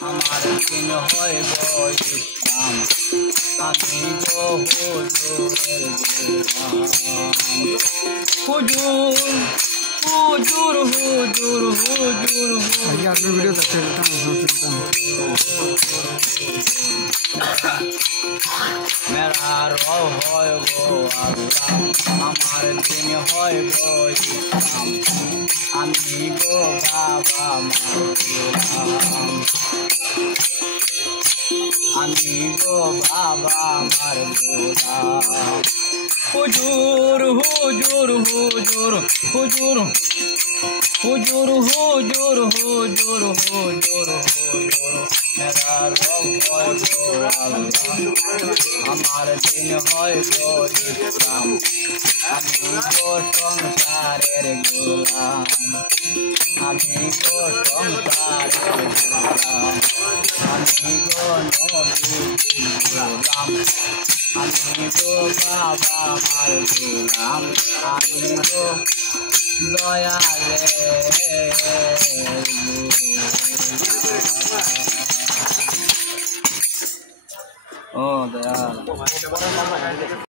আমার দিন হইব ইসলাম আমি গো হুজুরের গোলাম হুজুর হুজুর হুজুর হুজুর भैया अपने वीडियो तो चलता हूँ मेरा रो होय गो अल्लाह আমার দিন হইব ইসলাম আমি গো বাবা মার আমি গো বাবা আমার গোলাম হুজুর হুজুর হুজুর হুজুর হুজুর হুজুর হুজুর হুজুর হুজুর মেরা রব হয় গো আল্লাহ আমার দিন হয় গো ইসলাম আমি গো সংসারের গোলাম আমি গো সংসারের গোলাম আমি গো নবীর গোলাম আমি গো বাবা আমার গোলাম আমি গো দয়ালে ও দয়াল